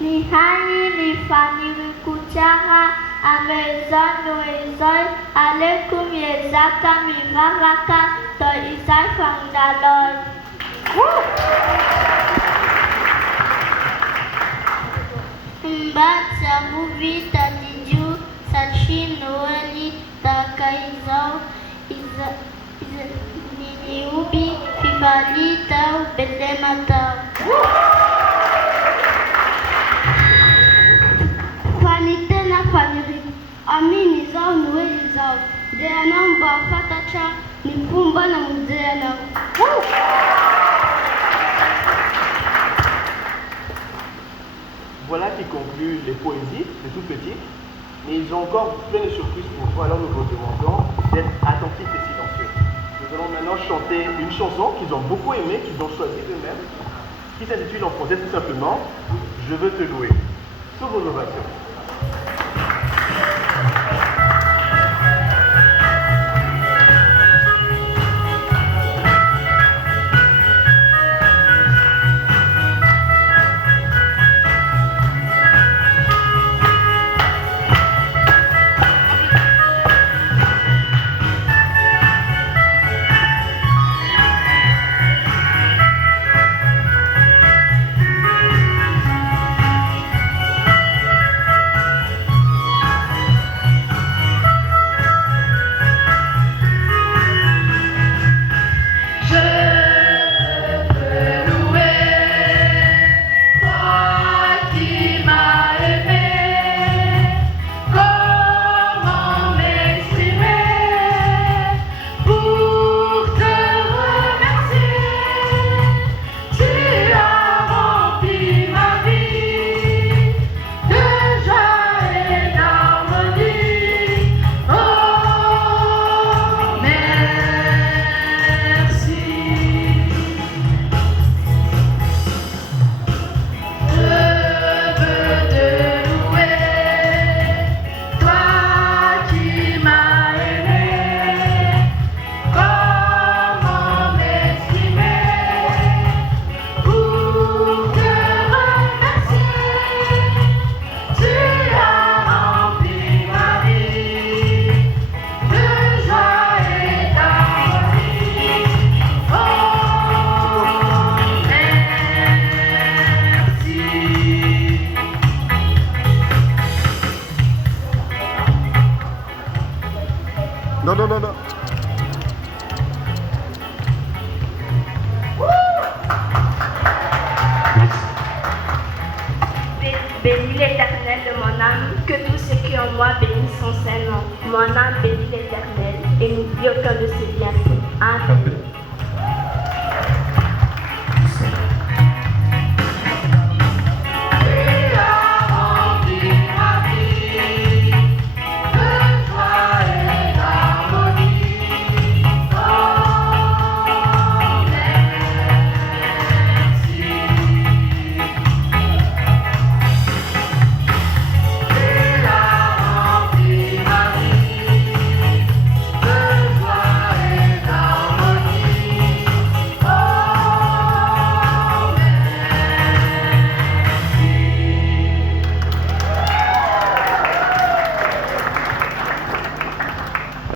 Ni hani ni fani wikuchara amezon noezoi alekum yezaka mivaraka to isai fangdalol. Mbat sa movie tadiju sachi noeli takaizau niniubi fifali tau bedematau. Tena faniri amini zao nuweli zao deanamba fatacha ni pumba na mudeana. Voilà qui conclut les poésies, c'est tout petit, mais ils ont encore plein de surprises pour vous, alors nous vous demandons d'être attentifs et silencieux. Nous allons maintenant chanter une chanson qu'ils ont beaucoup aimée, qu'ils ont choisie eux-mêmes, qui s'intitule en français tout simplement « Je veux te louer ». Sous vos ovations. Non, non, non, non. Bénis l'Éternel de mon âme, que tout ce qui est en moi bénisse son Saint-Nom. Mon âme bénit l'Éternel, et n'oublie aucun de ses bienfaits. Amen.